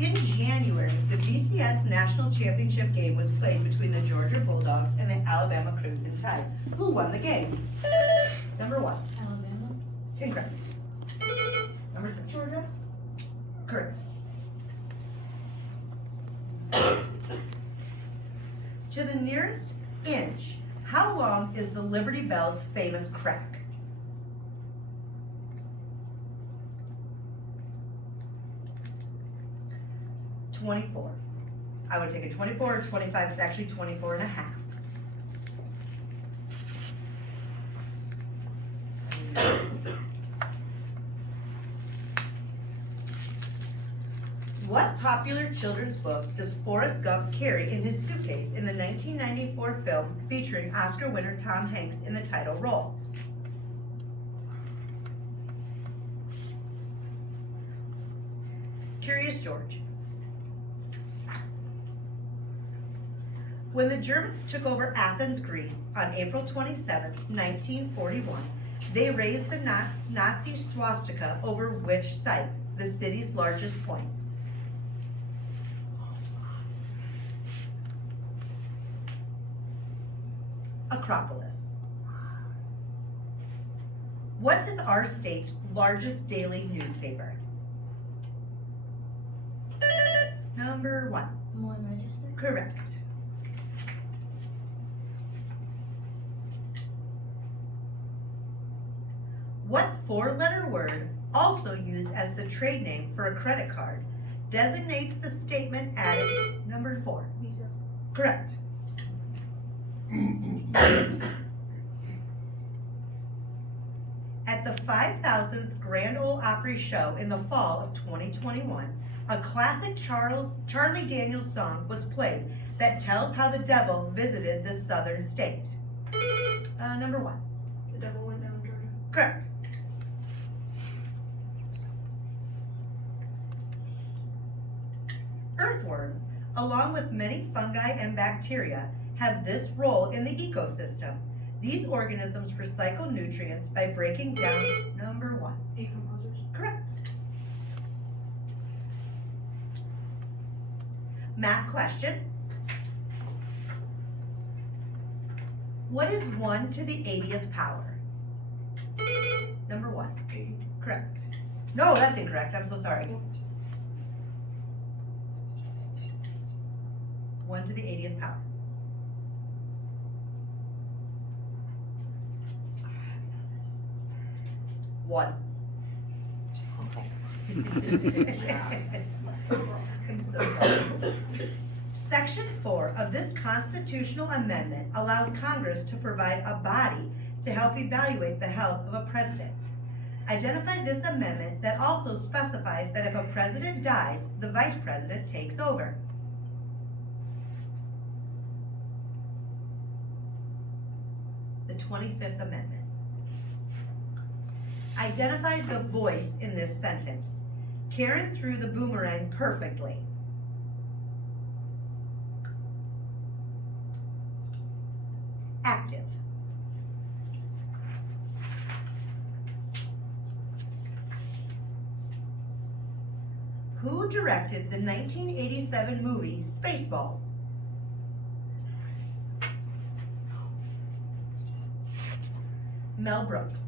In January, the BCS National Championship game was played between the Georgia Bulldogs and the Alabama Crimson Tide. Who won the game? Number 1. Alabama. Incorrect. Number 3. Georgia. Correct. To the nearest inch, how long is the Liberty Bell's famous crack? $24. I would take a 24 or 25. It's actually 24 and a half. What popular children's book does Forrest Gump carry in his suitcase in the 1994 film featuring Oscar winner Tom Hanks in the title role? Curious George. When the Germans took over Athens, Greece on April 27, 1941, they raised the Nazi swastika over which site, the city's largest points? Acropolis. What is our state's largest daily newspaper? Number 1. One Register. Correct. What 4-letter word, also used as the trade name for a credit card, designates the statement added? Number 4. Visa. Correct. At the 5,000th Grand Ole Opry show in the fall of 2021, a classic Charlie Daniels song was played that tells how the devil visited this southern state. Number 1. The devil went down Georgia. Correct. Earthworms, along with many fungi and bacteria, have this role in the ecosystem. These organisms recycle nutrients by breaking down. Number 1. Decomposers. Correct. Math question. What is 1 to the 80th power? Number 1. 80. Correct. No, that's incorrect. I'm so sorry. 1 to the 80th power. One. I'm so sorry. Section 4 of this constitutional amendment allows Congress to provide a body to help evaluate the health of a president. Identify this amendment that also specifies that if a president dies, the vice president takes over. The 25th Amendment. Identify the voice in this sentence. Karen threw the boomerang perfectly. Active. Who directed the 1987 movie Spaceballs? Mel Brooks.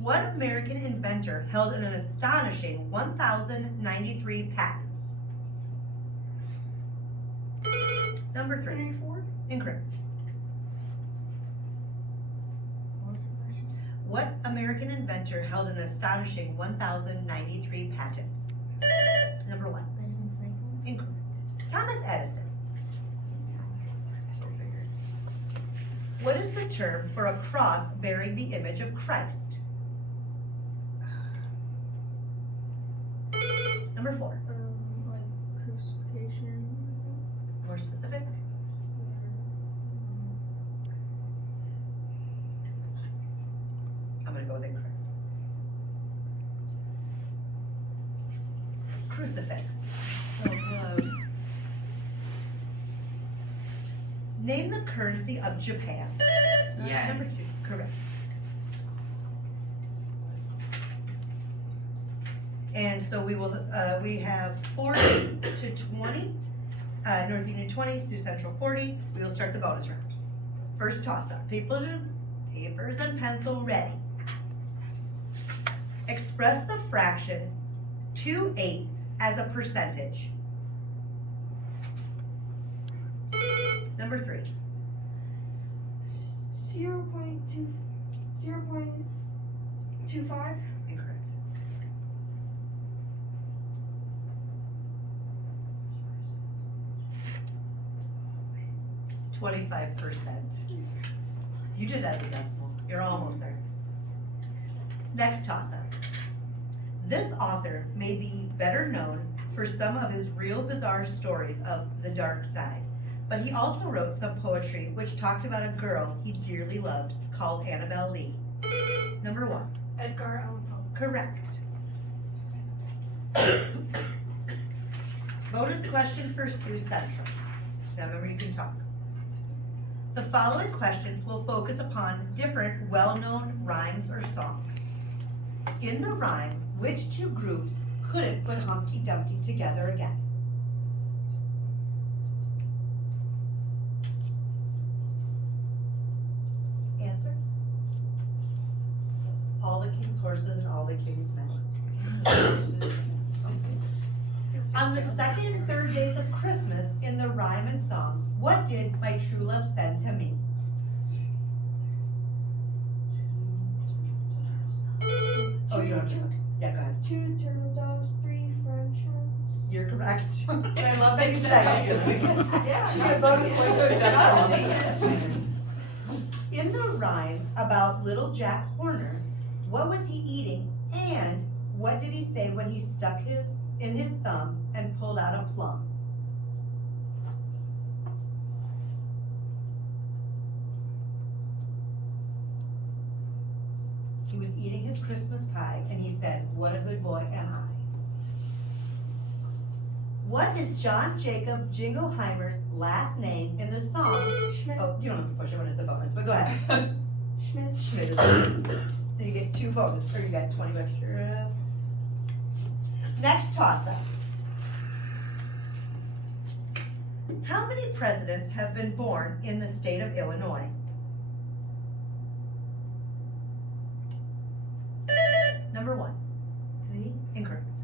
What American inventor held an astonishing 1,093 patents? Number 3. Henry Ford. Incorrect. What was the question? What American inventor held an astonishing 1,093 patents? Number 1. Benjamin Franklin. Incorrect. Thomas Edison. What is the term for a cross bearing the image of Christ? Number 4. Like crucifixion. More specific? I'm going to go with incorrect. Crucifix. So close. Name the currency of Japan. Yen. Number 2. Correct. And so we have 40 to 20, North Union 20, Sioux Central 40. We will start the bonus round. First toss-up, papers and pencil ready. Express the fraction 2/8 as a percentage. Number 3. 0.25. Incorrect. 25%. You did that as a decimal. You're almost there. Next toss-up. This author may be better known for some of his real bizarre stories of the dark side, but he also wrote some poetry which talked about a girl he dearly loved called Annabelle Lee. Number 1. Edgar Allan Poe. Correct. Bonus question for Sioux Central. Now remember, you can talk. The following questions will focus upon different well-known rhymes or songs. In the rhyme, which two groups couldn't put Humpty Dumpty together again? Answer? All the king's horses and all the king's men. On the second and third days of Christmas, in the rhyme and song, what did my true love send to me? Oh, you don't have to. Yeah, go ahead. 2 turtle doves, 3 French hens. You're correct. And I love that you said it. Yeah. You get bonus points for Yeah. that. In the rhyme about little Jack Horner, what was he eating and what did he say when he stuck in his thumb and pulled out a plum? He was eating his Christmas pie and he said, "What a good boy am I." What is John Jacob Jingleheimer's last name in the song? Schmidt. Oh, you don't have to push it when it's a bonus, but go ahead. Schmidt. Schmidt is so you get 2 bonus, or you got 20 extra. Next toss-up. How many presidents have been born in the state of Illinois? Number 1. 3. Incorrect.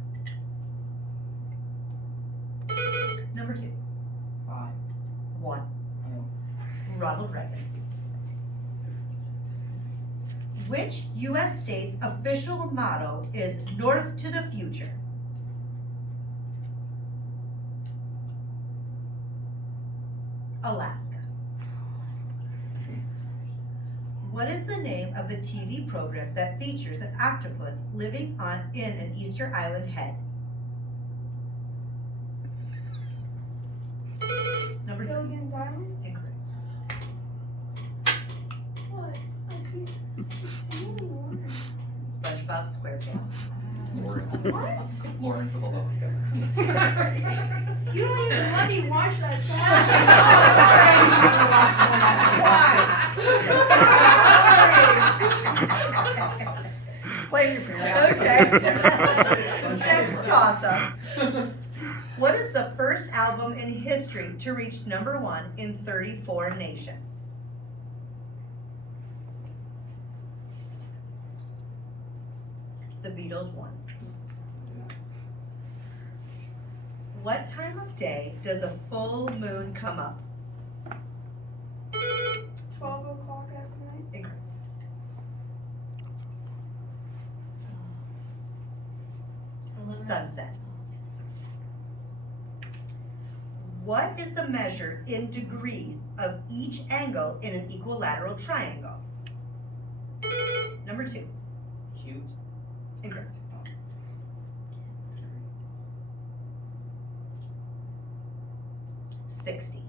Number 2. 5. 1. Oh. Ronald Reagan. Which U.S. state's official motto is North to the Future? Alaska. What is the name of the TV program that features an octopus living in an Easter Island head? Number 3. Gilligan's Island. Incorrect. What? I can't see anymore. SpongeBob SquarePants. Lauren. What? Lauren for the love of God. You don't even let me watch that show. Blame your parents. Okay. Next toss-up. What is the first album in history to reach number 1 in 34 nations? The Beatles won. What time of day does a full moon come up? 12 o'clock at night. Incorrect. Sunset. What is the measure in degrees of each angle in an equilateral triangle? Number 2. Cute. Incorrect. Oh. 60.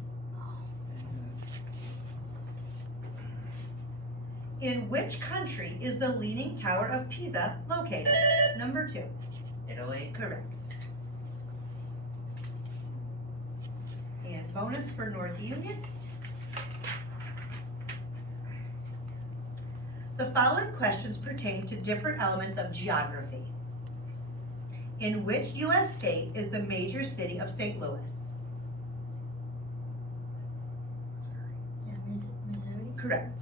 In which country is the Leaning Tower of Pisa located? Number 2. Italy. Correct. And bonus for North Union. The following questions pertain to different elements of geography. In which U.S. state is the major city of St. Louis? Yeah, Missouri. Correct.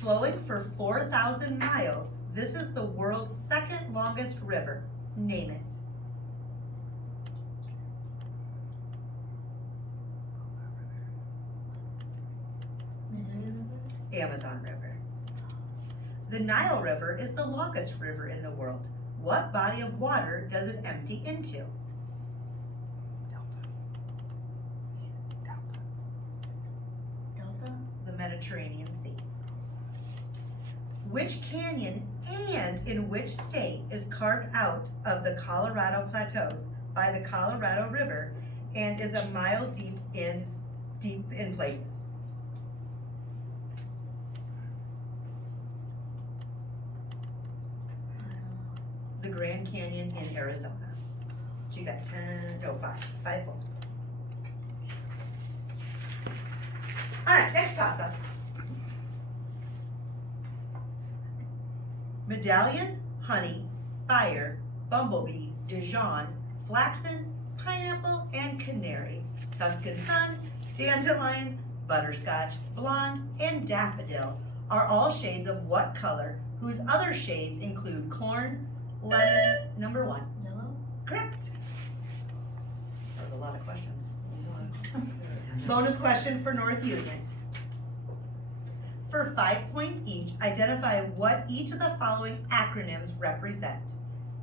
Flowing for 4,000 miles, this is the world's second longest river. Name it. Missouri River. Amazon River. The Nile River is the longest river in the world. What body of water does it empty into? Delta. The Mediterranean Sea. Which canyon and in which state is carved out of the Colorado Plateaus by the Colorado River and is a mile deep in places? The Grand Canyon in Arizona. So you got 5 books. All right, next toss-up. Medallion, honey, fire, bumblebee, Dijon, flaxen, pineapple, and canary, Tuscan sun, dandelion, butterscotch, blonde, and daffodil are all shades of what color, whose other shades include corn, lemon, number 1. Yellow. Correct. That was a lot of questions. Bonus question for North Union. For 5 points each, identify what each of the following acronyms represent.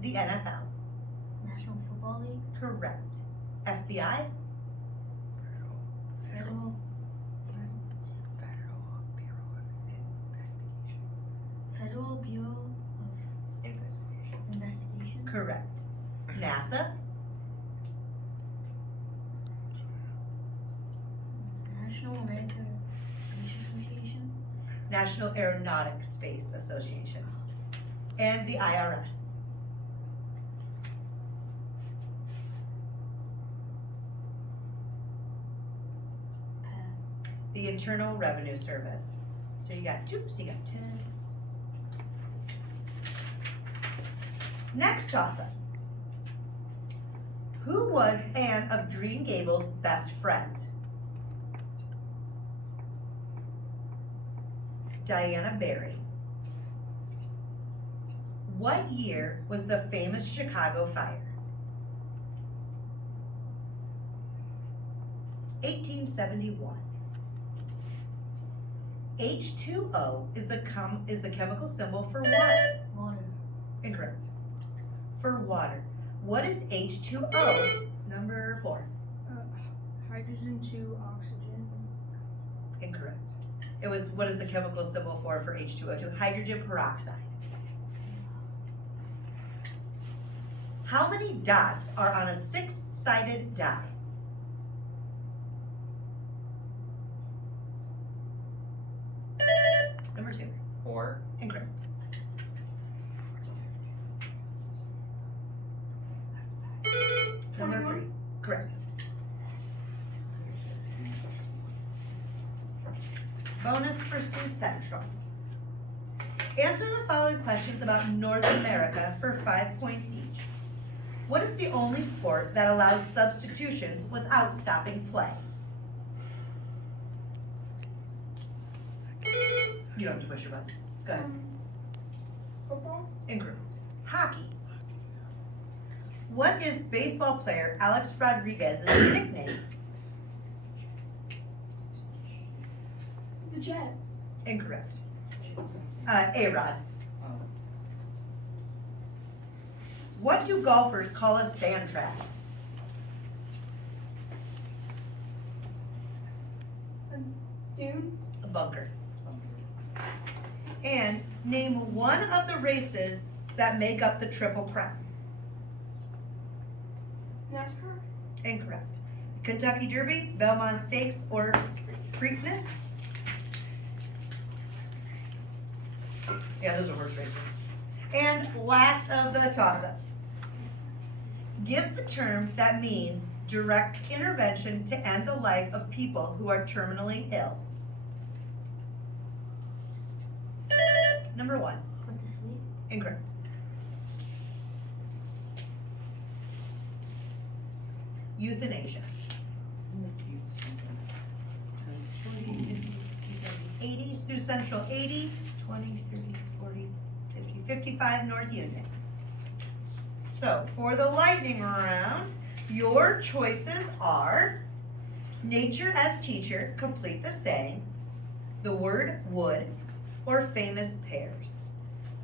The NFL. National Football League. Correct. FBI. Federal. Federal Bureau of Investigation. Correct. NASA. National American Space Association. National Aeronautics Space Association. And the IRS. Pass. The Internal Revenue Service. So you got 2, so you got 10. Next toss-up. Who was Anne of Green Gables' best friend? Diana Barry. What year was the famous Chicago fire? 1871. H2O is the chemical symbol for water. Water. Incorrect. For water. What is H2O? Number 4. Hydrogen to oxygen. Incorrect. It was, what is the chemical symbol for H2O2? Hydrogen peroxide. How many dots are on a 6-sided die? Number 2. 4. Incorrect. Number 3. Correct. Bonus for Sioux Central. Answer the following questions about North America for 5 points each. What is the only sport that allows substitutions without stopping play? You don't have to push your button. Go ahead. Football. Incorrect. Hockey. What is baseball player Alex Rodriguez's nickname? The Jet. Incorrect. A-Rod. Oh. What do golfers call a sand trap? Dune. A bunker. And name one of the races that make up the Triple Crown. NASCAR. Incorrect. Kentucky Derby, Belmont Stakes, or Preakness? Yeah, those are horse races. And last of the toss-ups. Give the term that means direct intervention to end the life of people who are terminally ill. Number 1. Put to sleep. Incorrect. Euthanasia. 20, 40, 50, 60, 70, 80. Sioux Central 80, 20, 30, 40, 50, 55 North Union. So for the lightning round, your choices are nature as teacher, complete the saying, the word would, or famous pairs.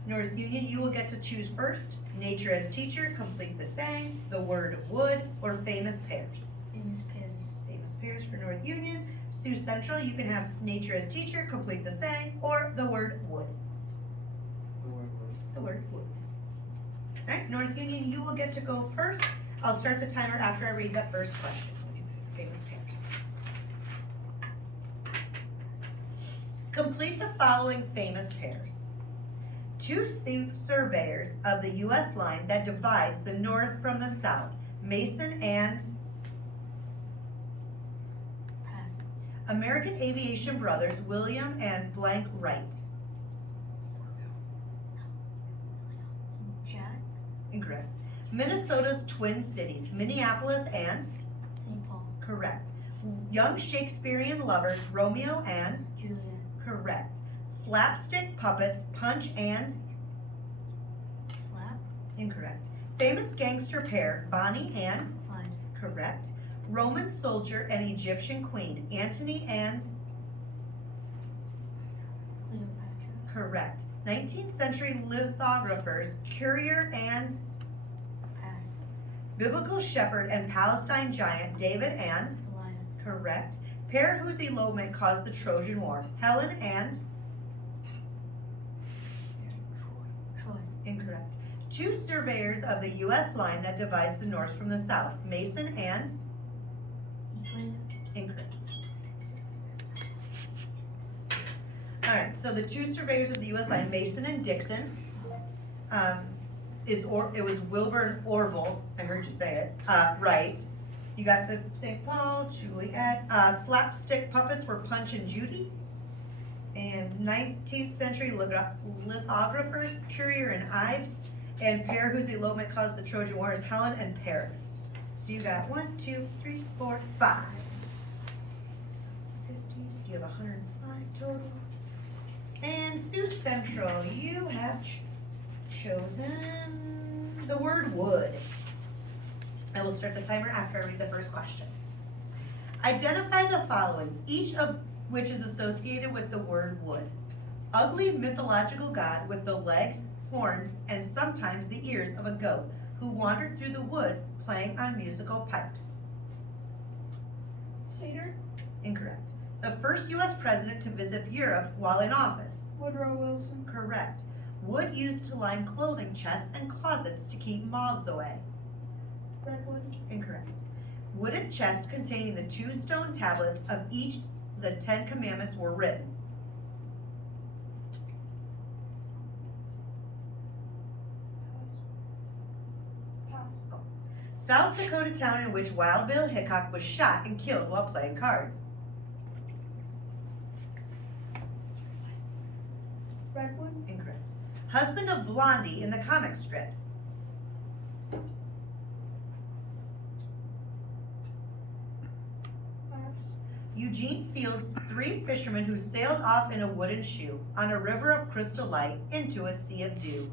North Union, you will get to choose first. Nature as teacher, complete the saying, the word would, or famous pairs. Famous pairs. Famous pairs for North Union. Sioux Central, you can have nature as teacher, complete the saying, or the word would. The word would. Alright, North Union, you will get to go first. I'll start the timer after I read that first question. Famous pairs. Complete the following famous pairs. Two surveyors of the U.S. line that divides the North from the South, Mason and Pass. American aviation brothers, William and blank Wright. Jack. Incorrect. Minnesota's twin cities, Minneapolis and St. Paul. correct. Young Shakespearean lovers, Romeo and Juliet. correct. Slapstick puppets, Punch and Slap. incorrect. Famous gangster pair, Bonnie and Clyde. correct. Roman soldier and Egyptian queen, Antony and Cleopatra. correct. 19th century lithographers, Currier and Pass. biblical shepherd and Palestine giant, David and Goliath. correct. Pair whose elopement caused the Trojan War, Helen and Troy. incorrect. Two surveyors of the U.S. line that divides the North from the South, Mason and Euclid. incorrect. All right, so the two surveyors of the U.S. line, Mason and Dixon, it was Wilbur and Orville. I heard you say it. Right. You got the St. Paul, Juliet. Slapstick puppets were Punch and Judy. And 19th century lithographers, Currier and Ives. And pair whose elopement caused the Trojan War is Helen and Paris. So you got 1, 2, 3, 4, 5. So 50, so you have 105 total. And Sioux Central, you have chosen the word would. I will start the timer after I read the first question. Identify the following, each of which is associated with the word wood. Ugly mythological god with the legs, horns, and sometimes the ears of a goat who wandered through the woods playing on musical pipes. Cedar. Incorrect. The first U.S. president to visit Europe while in office. Woodrow Wilson. Correct. Wood used to line clothing chests and closets to keep moths away. Redwood. Incorrect. Wooden chest containing the 2 stone tablets of each the 10 commandments were written. Pass. South Dakota town in which Wild Bill Hickok was shot and killed while playing cards. Redwood. Incorrect. Husband of Blondie in the comic strips. Pass. Eugene Field's 3 fishermen who sailed off in a wooden shoe on a river of crystal light into a sea of dew.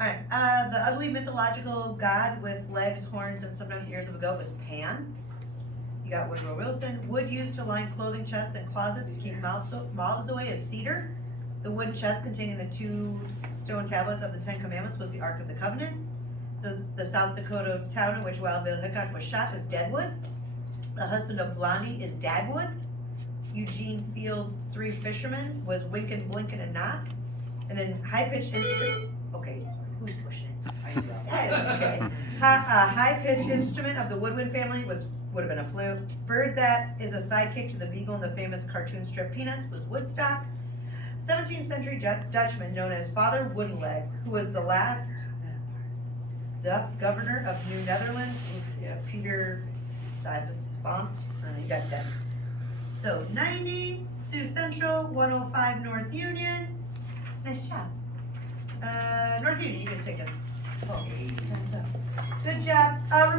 Alright, the ugly mythological god with legs, horns, and sometimes ears of a goat was Pan. You got Woodrow Wilson. Wood used to line clothing chests and closets to keep moths away is cedar. The wooden chest containing the 2 stone tablets of the 10 commandments was the Ark of the Covenant. The South Dakota town in which Wild Bill Hickok was shot was Deadwood. The husband of Blondie is Dagwood. Eugene Field 3 fishermen was Winkin, Blinkin, and Knock. And then high-pitched instrument, okay, who's pushing it? I knew that. Yeah, it's okay. High-pitched instrument of the woodwind family would have been a flute. Bird that is a sidekick to the beagle in the famous cartoon strip Peanuts was Woodstock. 17th century Dutchman known as Father Woodenleg, who was the last Dutch governor of New Netherland, Peter Stuyvesant. You got 10. So 90, Sioux Central, 105 North Union. Nice job. North Union, you're gonna take this. Oh, time's up. Good job. Remember